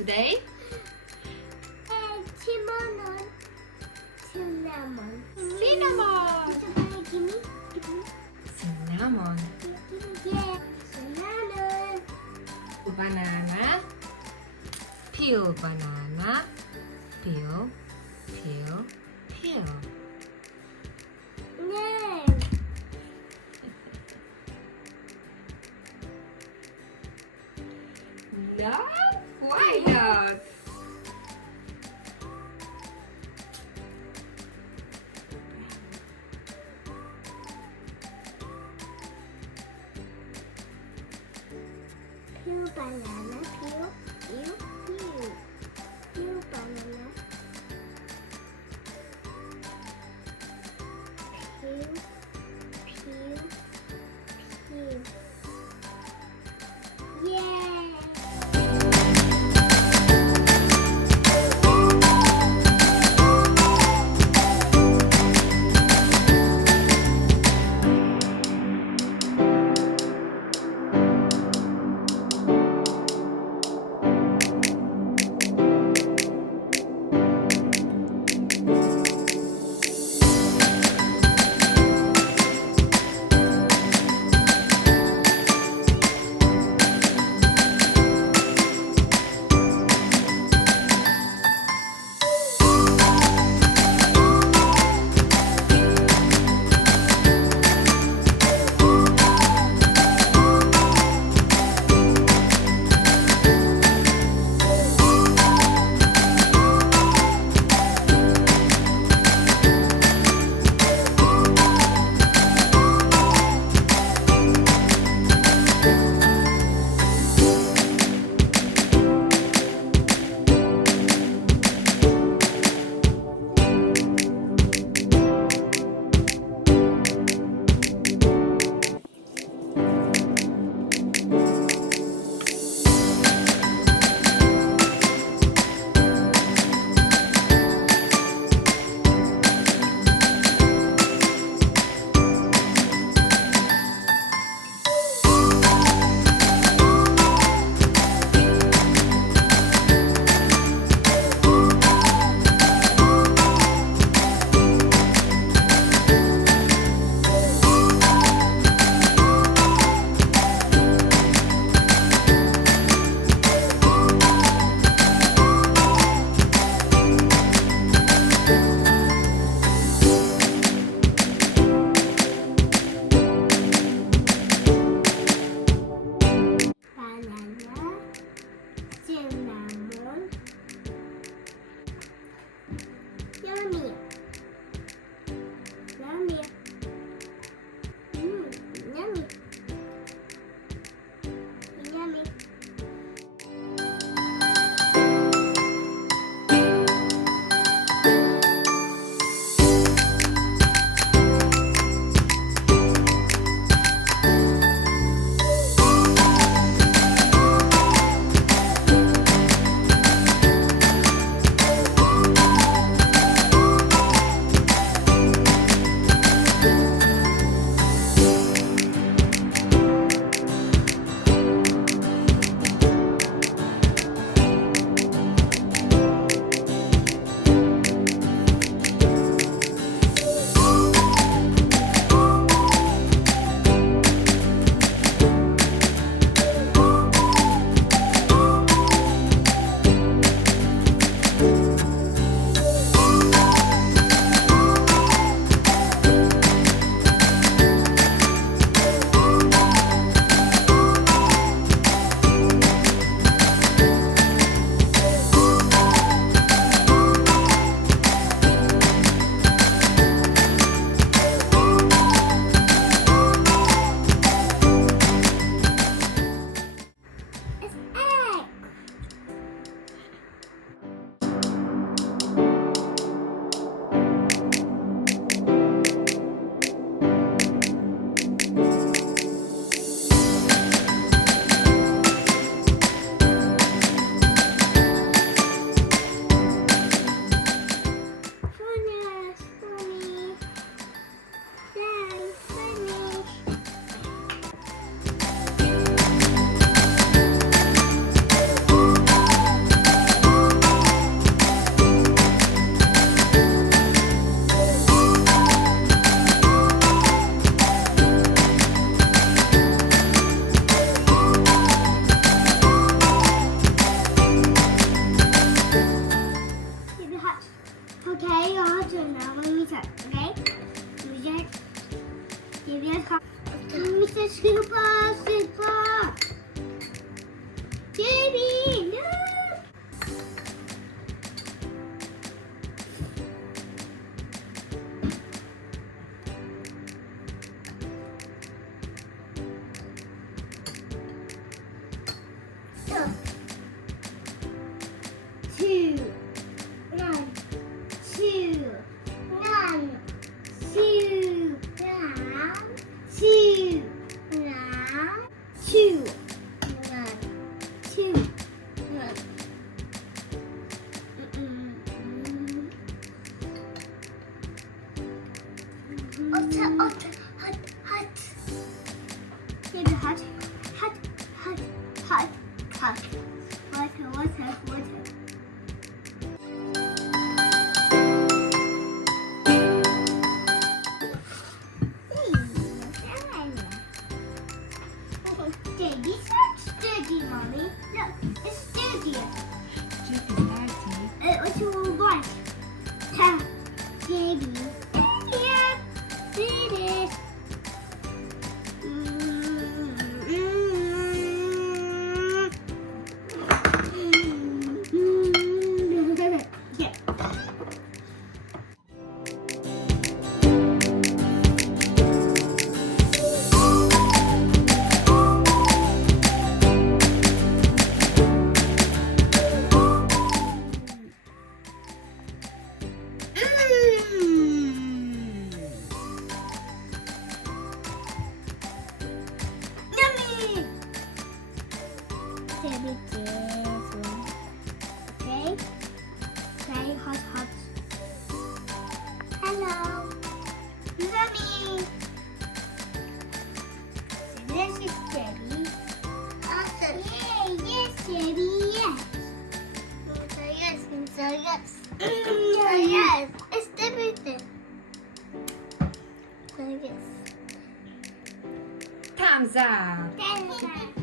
today? Cinnamon. Cinnamon. Give me. Cinnamon. Yeah. Cinnamon. Banana. Peel banana. Peel. Peel. Peel. No. No? Why not? Peel banana. Peel. Peel. Peel. Peel banana. Peel. Peel. Peel. Yay! Okay, your turn now. When we start, okay? You just give your top. Mr. Super. Baby, no. So, 2, 1, 2, 1, 2, 1, 2, 1, 2, 1, 2, 1. Hot. Baby, hot. Water. Baby's not sturdy, Mommy. Look, it's sturdier. It's all white. Baby. Here. See this. Yeah. Yummy! Baby, this one. Okay? Very hot. Hello. Yummy! So this is Debbie. Awesome. Yay, yes, Debbie, yes. So yes. It's everything. So yes. Thumbs up. Thank you.